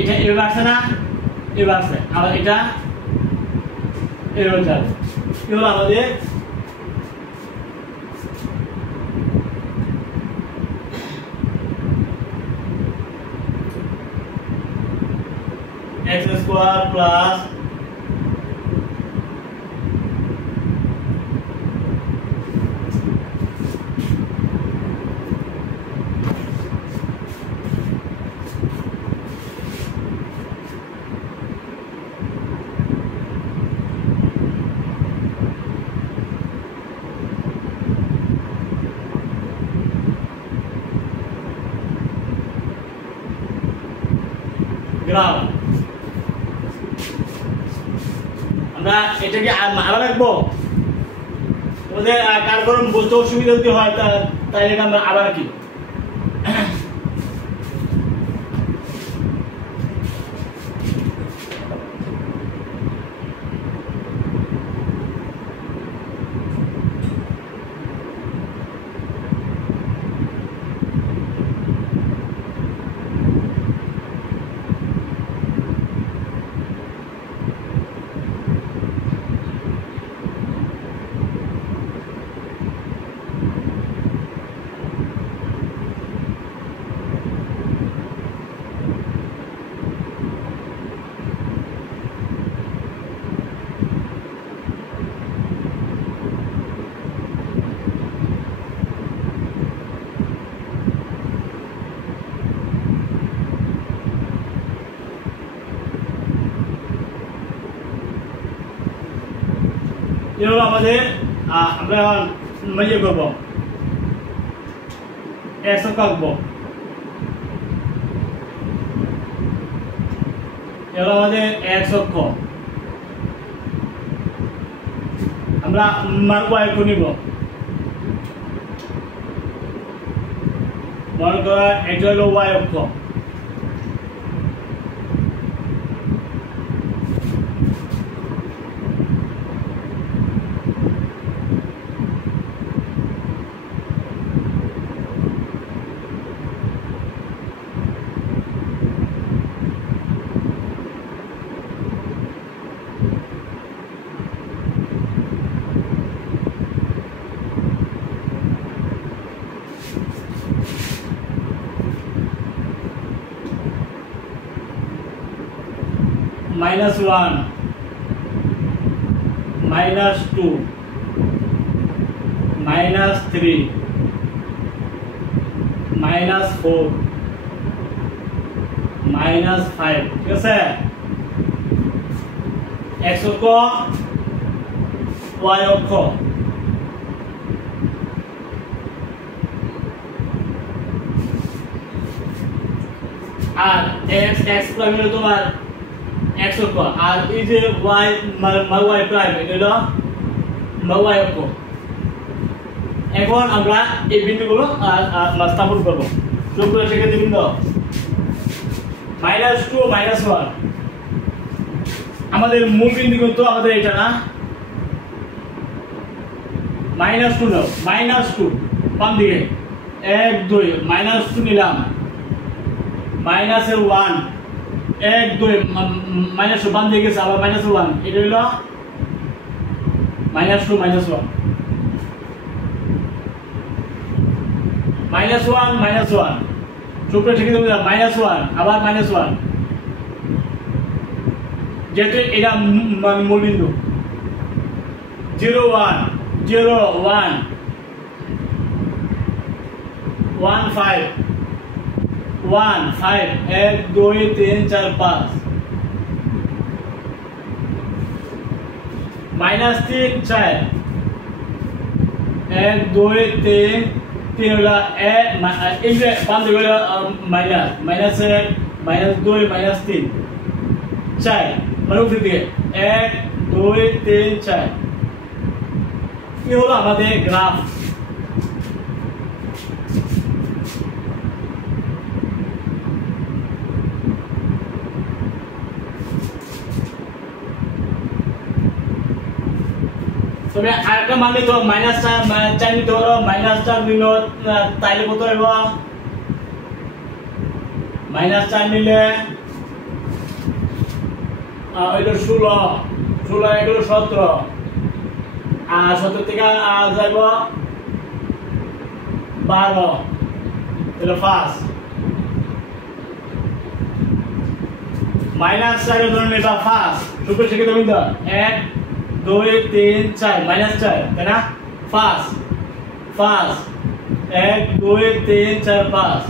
এটা এভাবে আসে না, এভাবে আসে, আবার এটা এভাবে যাবে। কি হলো আমাদের x স্কয়ার প্লাস গ্রাফ। আমরা এটাকে আলাদা রাখবো, তোমাদের কার কারণ বুঝতে অসুবিধা যদি হয় তাহলে এটা আমরা আবার কি এগুলো আমাদের আমরা ইয়ে করবো, x অক্ষ আঁকবো। এগুলো আমাদের x অক্ষ, আমরা মান y অক্ষ নিব। মনে করো এটা হলো ওয়াই অক্ষ, -1 -2 -3 -4 -5 ঠিক আছে। x অক্ষ y অক্ষ, আর x প্রাইম হলো তোমার x অক্ষ, আর এই যে y মানে y প্রাইম এটা হলো y অক্ষ। এখন আমরা এই বিন্দুগুলো স্থাপন করব। যোগ করে সেক্ষেত্রে বিন্দু -2 -1 আমাদের মূল বিন্দু কিন্তু আমাদের এটা না, -2 নাও, -2 বাম দিকে 1 2 -2 নিলাম, -1 1 2 -2 বাম দিকে গেছে, আবার -1 এটা হলো -2 -1 -1 -1 যোগ করে সেক্ষেত্রে -1 আবার -1, যেহেতু এটা মূল বিন্দু 0 1 0 1 1 5 1 5 1 2 3 4 5 -3 4 1 2 3 3 হলো এই যে বাম দিকে হলো -1 -2 -3 4 মানে উপরের দিকে 1 2 3 4 কি হলো আমাদের গ্রাফ। তবে আরেকটা মানে তো -4 নিতে হলো, -4 নিল তাইলে কত হইব, -4 নিলে হইলো 16 16 এগুলো 17, আর 17 থেকে যাইব 12 হলো 5 -4 ধরে নিবা 5 সুপর শিখে দেবেন তো 1 2 3 4 -4 তাই না, 5 1 2 3 4 5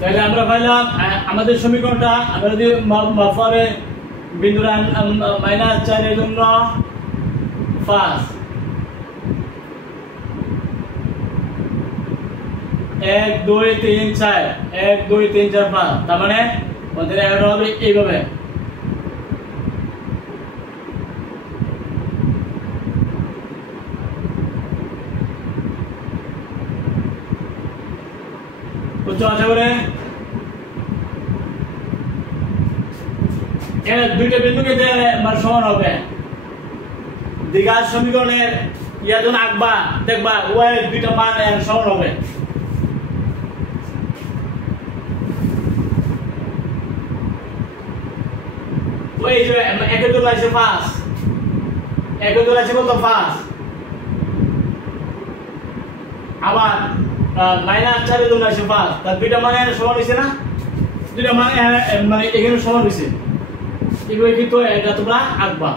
তাহলে আমরা পাইলাম আমাদের সমীকরণটা, আমরা যদি পরে বিন্দুর -4 এর জন্য 5 1 2 3 4 1 2 3 4 5, তার মানে আমাদের এরর হবে এইভাবে। বুঝছো আশা করে? দুইটা বিন্দুকে মানে সমান হবে, দ্বিঘাত সমীকরণের ইয়া যখন আঁকবা দেখবা ওই দুইটা মান সমান হবে। ওই যে একের জন্য আছে 5, একের জন্য আছে কত 5, আবার -4 এর জন্য আছে 5, তার দুইটা মানে সমান হইছে না, দুইটা মানে মানে এখানে সমান হইছে। এইভাবে কিন্তু এটা তোমরা আঁকবা।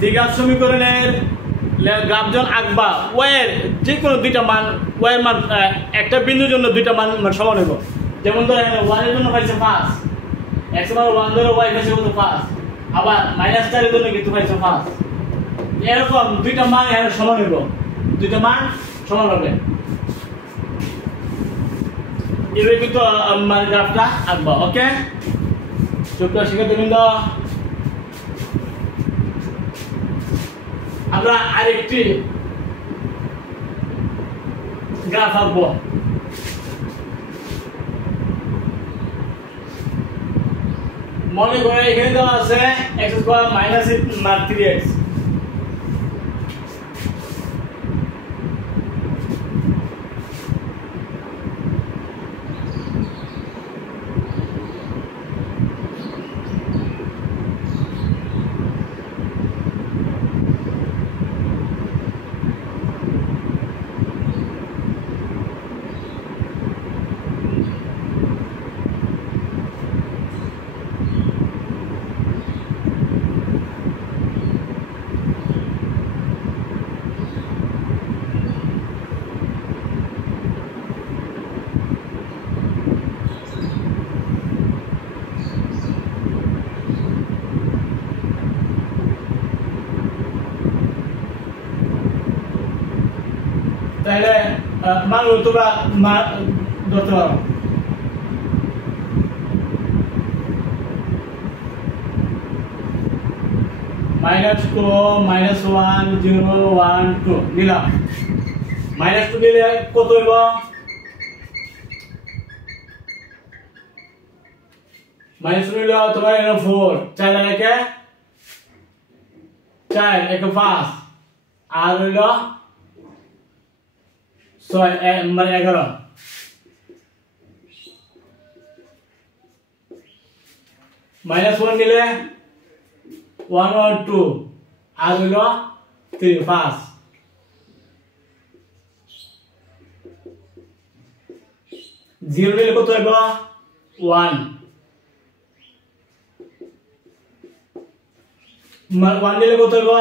দ্বিঘাত সমীকরণের গ্রাফ যখন আঁকবা ওয়ের যে কোনো দুইটা মান, ওয়ের মান একটা বিন্দুর জন্য দুইটা মান সমান হইব। যেমন ধরো এখানে 1 এর জন্য পাইছো 5, x সমান 1 ধরো y পাইছো কত 5, আবার -4 এর জন্য কিন্তু পাইছো 5। এরকম দুইটা মান এখানে সমান হইব, দুইটা মান সমান হবে। এভাবে কিন্তু মানে গ্রাফটা আঁকবা। ওকে, সুপ্রিয় শিক্ষার্থীবৃন্দ, আমরা আরেকটি গ্রাফ আঁকবো। মনে করে এখানে দেওয়া আছে x স্কয়ার মাইনাস 3x, তাহলে মানলো তোমরা ধরতে পারো। -2 -1 0 1 2 নিলাম। -2 নিলে কত হইব? -2 নিলে তোমার এখানে 4, 4 আর 1 4 1 5 আর হইল 6 মানে 11। -1 নিলে 1 1 2 আর হইল 3 5। জিরো নিলে কত হইব? 1। 1 নিলে কত হইব?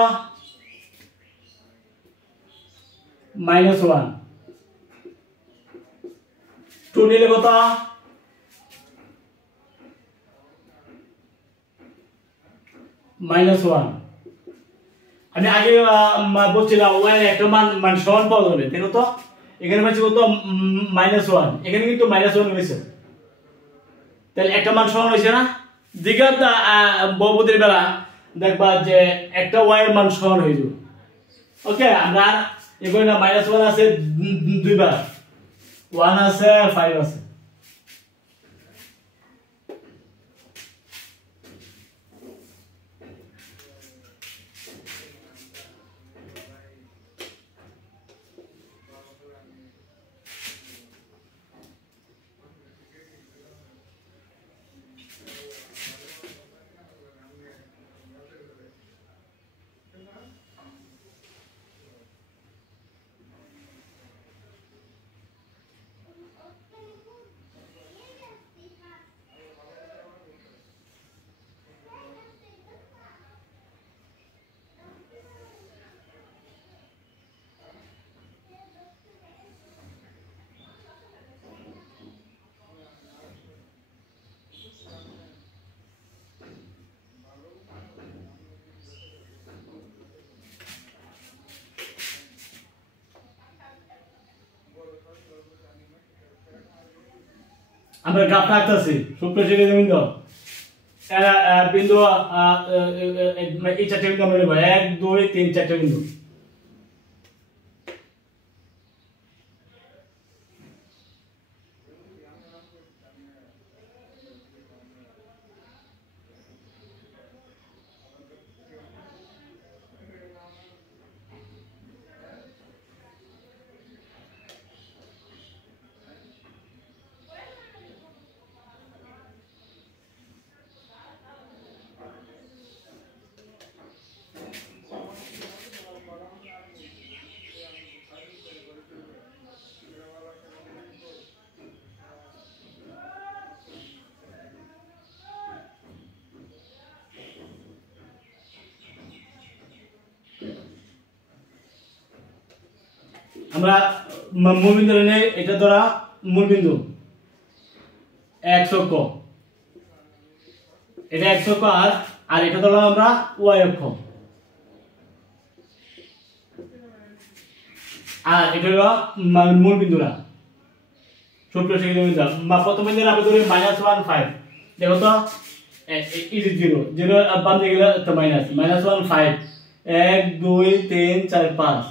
-1। 2 নিলে কত? -1। আমি আগে বলছিলাম y একটা মান সমান পাওয়া যাবে, দেখো তো এখানে পাচ্ছি কত? -1, এখানে কিন্তু -1 হয়েছে, তাহলে একটা মান সমান হয়েছে না? দ্বিঘাত বহুপদীর বেলা দেখবা যে একটা y এর মান সমান হয়ে যাবে। ওকে, আমরা এখানে -1 আছে দুইবার, 1 আছে 5 আছে। আমরা গ্রাফটা আঁকতেছি। সুপ্রিয় শিক্ষার্থীবৃন্দ, বিন্দু এই চারটে বিন্দু আমরা নেব, 1 2 3 4টে বিন্দু। আমরা মূলবিন্দু নেই, এটা ধরা মূলবিন্দু। x অক্ষ, এটা x অক্ষ, আর এটা ধরলাম আমরা y অক্ষ, আর এটা হলো মূল বিন্দুরা। সুপ্রিয় শিক্ষার্থী বৃন্দ, প্রথম বিন্দুর আমরা ধরি -1 5, দেখো তো ইজ 0 0 বাম দিকে গেলে তো -1 5 1 2 3 4 5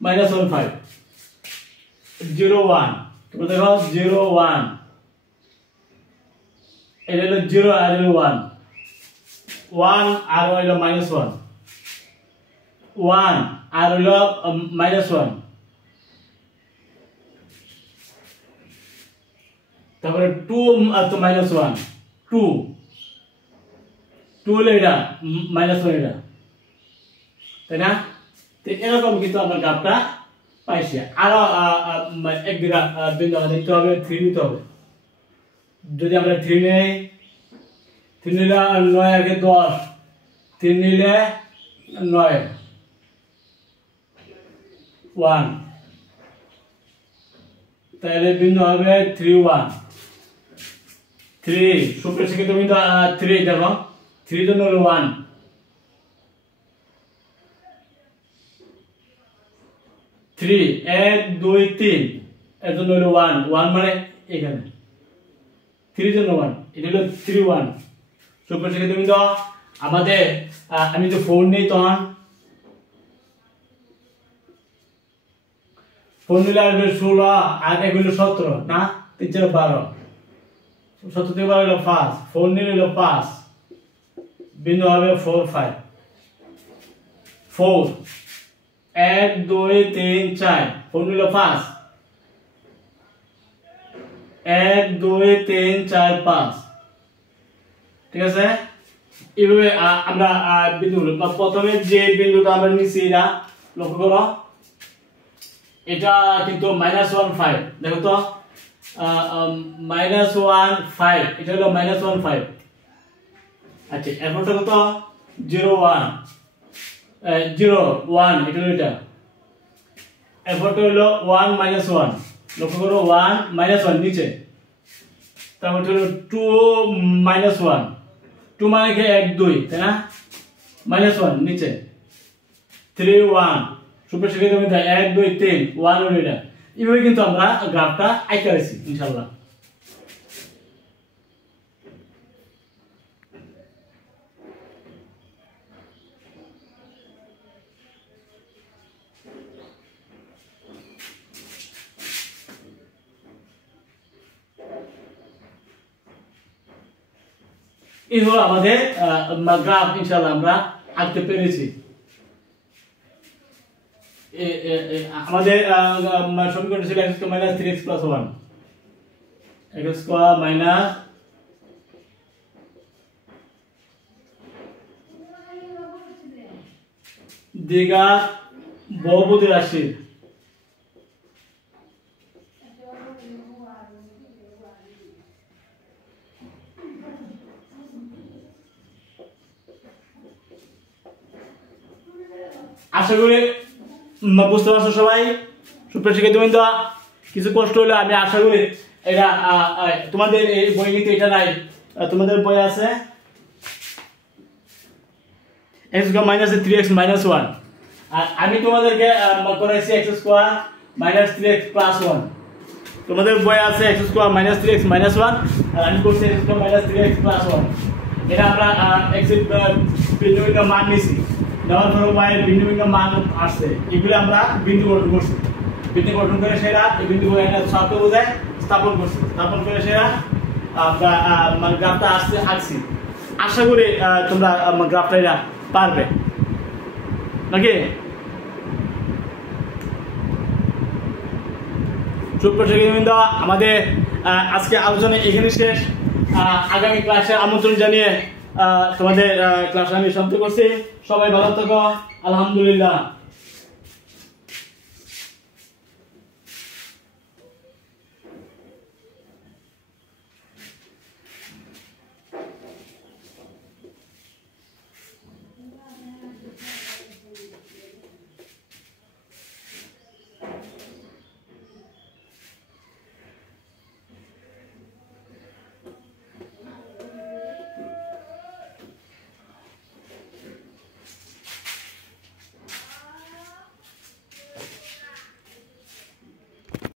-1 5 0 1, তোমরা দেখো 0 1, এটা হলো 0 আর হলো 1 1 আর হলো -1 1 আর হলো -1, তারপরে 2 তো -1 2 2 হলো এটা -1 এটা, তাই না? তো এরকম কিন্তু আমরা গ্রাফটা পাইছি। আরো এক দিকে বিন্দু আমাদের দেখতে হবে, 3 নিতে হবে। যদি আমরা 3 নেই, 3 নিলে 9 আগে 10, 3 নিলে 9 1, তাহলে বিন্দু হবে 3 1 3। সুপ্রিয় শিক্ষিত বিন্দু 3, দেখো 3 জন্য হলো 1, 3 1 2 3 এর জন্য হলো 1 1 মানে এখানে 3 জন্য 1, এটা হলো 3 1। সুপ্রিয় শিক্ষিত বিন্দু আমাদের আমি তো ফোন নেই, তখন ফোন নিলে আসবে 16 আর এক হলো 17 না, 3 4 12, 17 থেকে 12 হলো 5, ফোন নিলে হলো 5, বিন্দু হবে 4 5 4 1 2 3 4, ফোন নিলো 5 1 2 3 4 5, ঠিক আছে? এইভাবে আমরা বিন্দুগুলো, প্রথমে যে বিন্দুটা আমরা নিছি এটা লক্ষ্য করো, এটা কিন্তু -1 5, দেখো তো -1 5, এটা হলো -1 5। আচ্ছা, এরপরটা কত 0 1 0 1, এটা হলো এটা, এরপরটা হলো 1 -1, লক্ষ্য করো 1 -1 নিচে, তারপর হলো 2 -1, 2 মানে কি 1 2, তাই না? -1 নিচে, 3 1। সুপ্রিয় শিক্ষার্থী বন্ধুরা 1 2 3 1 হলো এটা। এইভাবে কিন্তু আমরা গ্রাফটা আঁকা হয়েছি ইনশাআল্লাহ। এই হলো আমাদের গ্রাফ, ইনশাআল্লাহ আমরা আঁকতে পেরেছি। আমাদের সমীকরণ ছিল x² - 3x + 1, x² মাইনাস দ্বিঘাত বহুপদী রাশি, আশা করি বুঝতে পারছো সবাই। সুপ্রিয় শিক্ষার্থী বৃন্দ, কিছু কষ্ট হলে আমি আশা করি এটা তোমাদের এই বই কিন্তু এটা নাই, তোমাদের বই আছে x² - 3x - 1, আর আমি তোমাদেরকে করাইছি x² - 3x + 1। তোমাদের বই আছে x² - 3x - 1, আর আমি করছি x² - 3x + 1। এটা আমরা x এর বিন্দুর মান নিছি, নেওয়ার পর y এর বিন্দুর মান আসছে, এগুলো আমরা বিন্দু গঠন করছি, বিন্দু গঠন করে সেরা এই বিন্দুগুলো একটা শর্ত বোঝায় স্থাপন করছি, স্থাপন করে সেরা আমরা মানে গ্রাফটা আসছে আঁকছি। আশা করি তোমরা গ্রাফটা এটা পারবে নাকি? সুপ্রিয় শিক্ষার্থীবৃন্দ, আমাদের আজকে আলোচনা এখানে শেষ। আগামী ক্লাসে আমন্ত্রণ জানিয়ে তোমাদের ক্লাস আমি সমাপ্ত করছি। সবাই ভালো থাকো, আলহামদুলিল্লাহ।